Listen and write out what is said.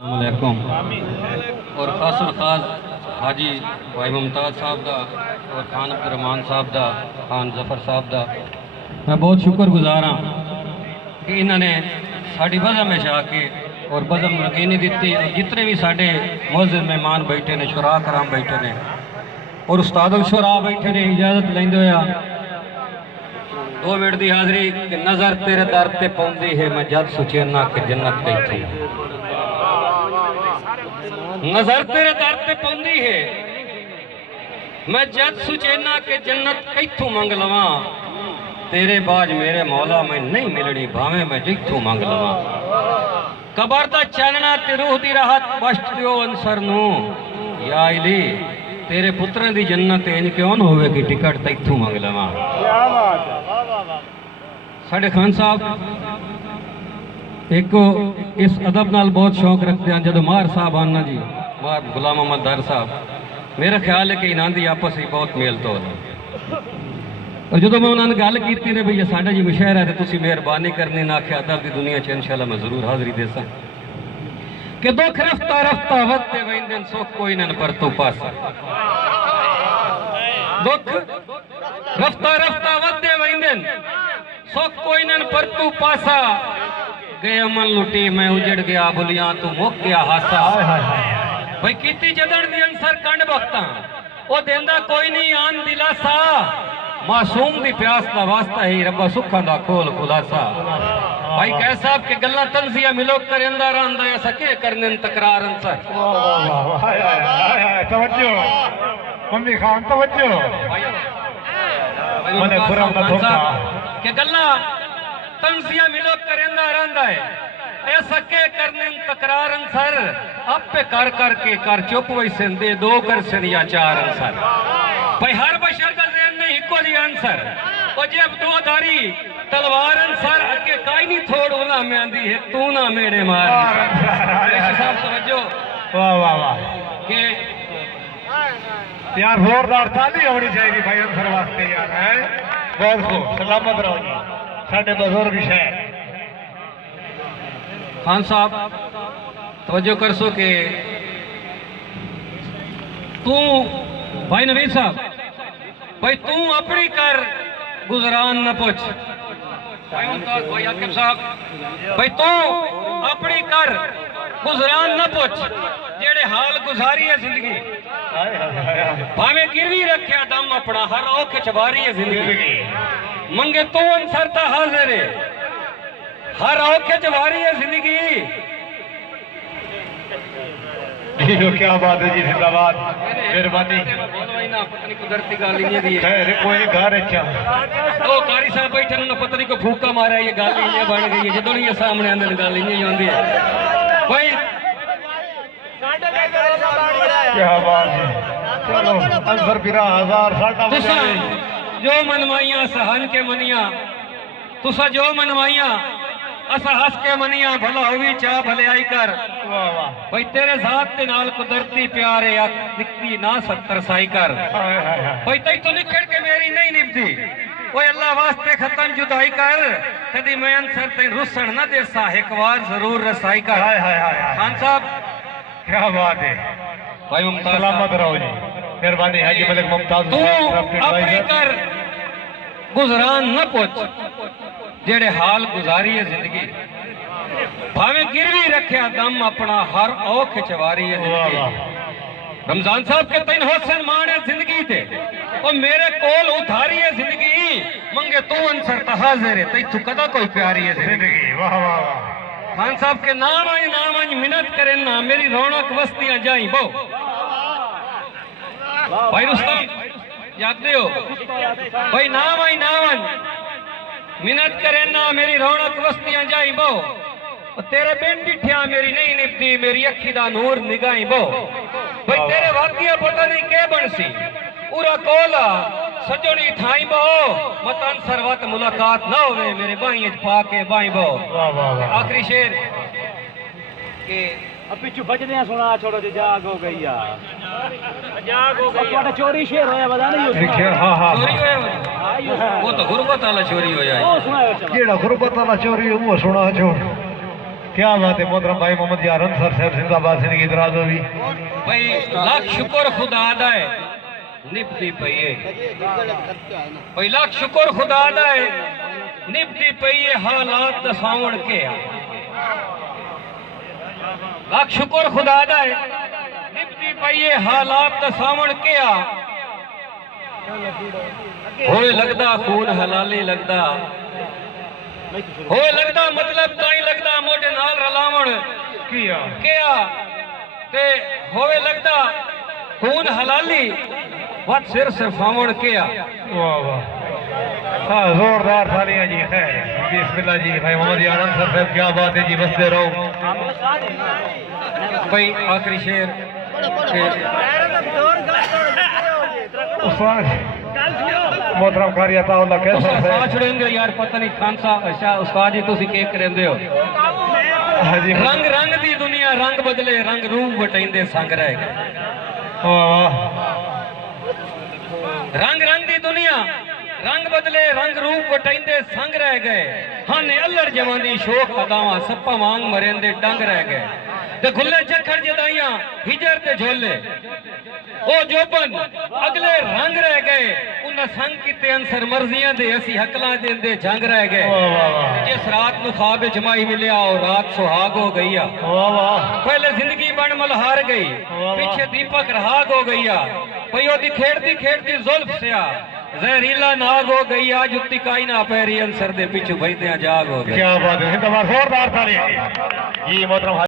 वालेकुम और खासर खास हाजी भाई मुमताज़ साहब दा और खान अब्दुर्रहमान साहब दा, खान जफर साहब दा मैं बहुत शुक्रगुजार हाँ कि इन्होंने साड़ी बज़म में आके और बज़म यकीनी दी और जितने भी साढ़े मुअज़्ज़िज़ मेहमान बैठे ने, शुरा कराम बैठे ने और उस्ताद शुरा बैठे ने, इजाज़त लेंदे होया 2 मिनट की हाज़री कि नज़र तेरे दर ते पौंदी है मैं जद सोचे ना कि जन्नत कई थी। नजर तेरे दर ते पौंदी है मैं जद सुचेना के जन्नत कैथों मंग लवा, तेरे बाज मेरे मौला मैं नहीं मिलनी भावे मैं जिथों मंग लवा। कबर दा चानना ते रूह दी राहत बख्श दियो अंसर नू, या इली तेरे पुत्रों दी जन्नत इंज क्यों न होवे कि टिकट तैथों मंग लवा। साडे खान साहब एक इस अदब नाल बहुत शौक रखते हैं। जो मार साहब आना जी, मार गुलाम मोहम्मद दर साहब, मेरा ख्याल है कि इन्हों की आपस में बहुत मेल तोल है। और जो मैं उन्होंने गल की ने भैया साडा जी मुशहरा है तो तुसी मेहरबानी करनी ना आख्या अदब की दुनिया च इंशाअल्लाह मैं जरूर हाज़री देसा कि दुख रफ्ता रफ्ता वधते वेंदे सुख कोई न पर तू पासा। दुख रफ्ता रफ्ता वधते वेंदे सुख कोई न पर तू पासा। गए अमन लुटी मैं उजड़ गया बुलिया तू मुक गया हासा। भाई कीती जदन दी अंसर कंड बख्ता ओ देंदा कोई नहीं आन दिलासा, मासूम दी प्यास दा वास्ता ही रब्बा सुखा दा खोल खुलासा। भाई कह साहब के गल्ला तंजिया मिलो करेंदा रहंदा या सके करने तकरार अंसर। तवज्जो मम्मी खान तवज्जो मने खुराम दा धोखा के गल्ला तंजिया मिलो करेंदा रहंदा है या सके करने तकरार अंसर। अब पे कर करके कर चुप वैसे दे 2 कर सिर या 4 अंसर। भाई हर बशर का ज़हन में इको जी आंसर और जब 2 धारी तलवार अंसर अगे काई नहीं थोड़ उला में आंदी है तू ना मेरे मार। साहब तवज्जो वाह वाह वाह के यार जोरदार ताली होनी चाहिए भाई अंसर वास्ते यार है। बहुत खूब सलामत रहो जी साडे बुजुर्ग शहर। खान साहब तवज्जो कर सो के तू भाई नवीद साहब भाई तू अपनी कर गुजरान न पूछ। भाई मुमताज भाई आकिब साहब भाई तू अपनी कर गुजरान न पूछ, जेड़े हाल गुजारी है जिंदगी भावे गिरवी रखिया दम अपना हर औखे चबारी है जिंदगी। मंगे तू अंसर ता हाजिर है हर औखे चबारी है जिंदगी। क्या बात है जी, जिंदाबाद मेहरबानी। पता नहीं कुदरती गाल नहीं दी खैर कोई घर अच्छा ओ कारी साहब बैठे ना पता नहीं को फूका मारा ये गाल ही बन गई है। जो नहीं सामने आंदे गाल ही आंदी है भाई। क्या बात है, चलो अंसर फिरा 1000 साडा तुसा जो मनवाइयां सहन के मनिया, तुसा जो मनवाइयां असा हस के मनिया भला होवी चाह भले आई कर। वाह वाह भाई तेरे जात के नाल कुदरती प्यारे या दिखती ना 70 साई कर। भाई तई तो निकल के मेरी नहीं निभती ओए अल्लाह वास्ते खत्म जुदाई कर, कदी मैं अंसर ते रुसन न देसा एक बार जरूर रसाई कर। खान साहब क्या बात है भाई मुमताज सलामत रहो जी मेहरबानी हाजी मलिक मुमताज। तू अपनी कर गुजरान न पूछ, जेड़े हाल गुजारी है जिंदगी भावे गिरवी रखिया दम अपना हर औख चवारी है जिंदगी। रमजान साहब के तीन हुस्न मान है जिंदगी थे और मेरे कोल उधारी है जिंदगी। मंगे तू अंसर ता हाजिर है तई तू कदा कोई प्यारी है जिंदगी। वाह वाह वाह खान साहब के नाम आज मिन्नत करे ना मेरी रौनक वस्तियां जाई बो। भाई रुस्तम याद दे हो भाई नाम मिन्नत करे ना मेरी रौनक वस्तियां जाई बो। तेरे बिन डिठिया मेरी नहीं निपती मेरी अखी दा नूर निगाही बो। भाई तेरे वाकिया पता नहीं के बनसी पूरा कोला सजोनी थाई बो मत अंसर वत मुलाकात ना होवे मेरे बाई पा के बाई बो। आखिरी शेर के अब पिछू बजने सुना छोड़ो जी जाग हो गई यार जाग हो गई। तो चोरी शेर होया बता नहीं चोरी होया वो तो गुरबत वाला चोरी होया जेड़ा गुरबत वाला चोरी वो सुना जो क्या बात है मोहतरम भाई मोहम्मद यार अंसर साहब जिंदाबाद, जिंदगी दराज होगी। भाई लाख शुक्र खुदा दा है निभती पई है, भाई लाख शुक्र खुदा दा है निभती पई है हालात दसावण के आ। लाख शुक्र खुदा दा है निभती पई है हालात दसावण के आ। होए लगदा खून हलाली लगदा, होए लगदा मतलब ताई लगदा मोटे नाल रलावण किया किया ते होवे लगदा खून हलाली वत सिर सिरफावण किया। वाह वाह, हाँ जोरदार तालियां जी। खैर बिस्मिल्लाह जी भाई मोहम्मद यार अंसर साहब, क्या बात है जी, बसते रहो। भाई आखिरी शेर मोहतरम कारी अताउल्लाह कैसर साथ साहब। छुड़ेंगे यार, पता नहीं खान साहब उस्ताद जी तुसी के करेंदे हो। हाँ जी रंग रंग दी दुनिया रंग बदले रंग रूप वटाइंदे संग रह गए। वाह वाह, रंग रंग दी दुनिया रंग बदले रंग रूप वटाइंदे संग रह गए। हाने अल्लड़ जवां दी शोक अदावां सप्पा वांग मरेंदे डंग रह गए। ते खुले चखड़ जदाइयां हिजर ते झोले ओ जोबन अगले रंग रह गए। उन संग किते अंसर मर्जियां दे असी हकलां देंदे जंग रह गए। वाह वाह वाह, जिस रात नु ख्वाब विच माई मिलिया और रात सुहाग हो गई आ। वाह वाह, पहले जिंदगी बन मल्हार गई, पीछे दीपक रहाग हो गई आ। पई ओदी खेड़ती खेड़ती जुल्फ से आ जहरीला नाग हो गई आ। जुत्ती काई ना पैरी अंसर दे पिछू भईदे जाग हो गई। क्या बात है, जिंदाबाद, जोरदार तालियां जी मोहतरम।